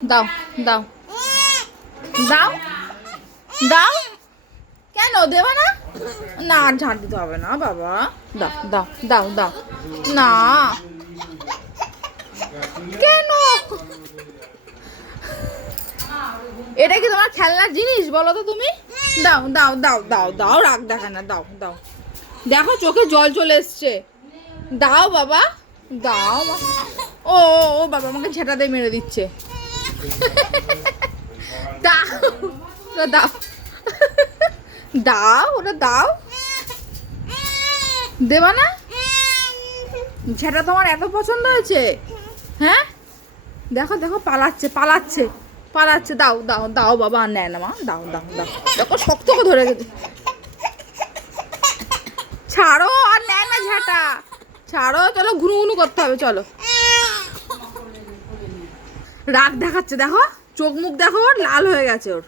দাও দাও দাও দাও। কেন দেবা না? না আর ঝাড় দিতে হবে না বাবা। দাও দাও দাও দাও। না কেন? এটা কি তোমার খেলনার জিনিস বলো তো তুমি? দাও দাও দাও দাও দাও, রাগ দেখা না, দাও দাও। দেখো চোখে জল চলে এসছে। দাও বাবা দাও। ও ও বাবা আমাকে ঝেঁটা দিয়ে মেরে দিচ্ছে। দাও ওটা দাও, দাও ওটা দাও। দেবা না? ঝেঁটা তোমার এত পছন্দ হয়েছে? হ্যাঁ দেখো দেখো পালাচ্ছে পালাচ্ছে পালাচ্ছে। দাও দাও দাও বাবা, আর নেয় না মা, দাও দাও দাও। দেখো শক্ত করে ধরে গেছে। ছাড়ো, আর নেয় না ঝেঁটা। ছাড়ো, চলো ঘুরু ঘুরু করতে হবে, চলো। রাগ দেখাচ্ছে দেখো, চোখ মুখ দেখো, ওর লাল হয়ে গেছে ওর।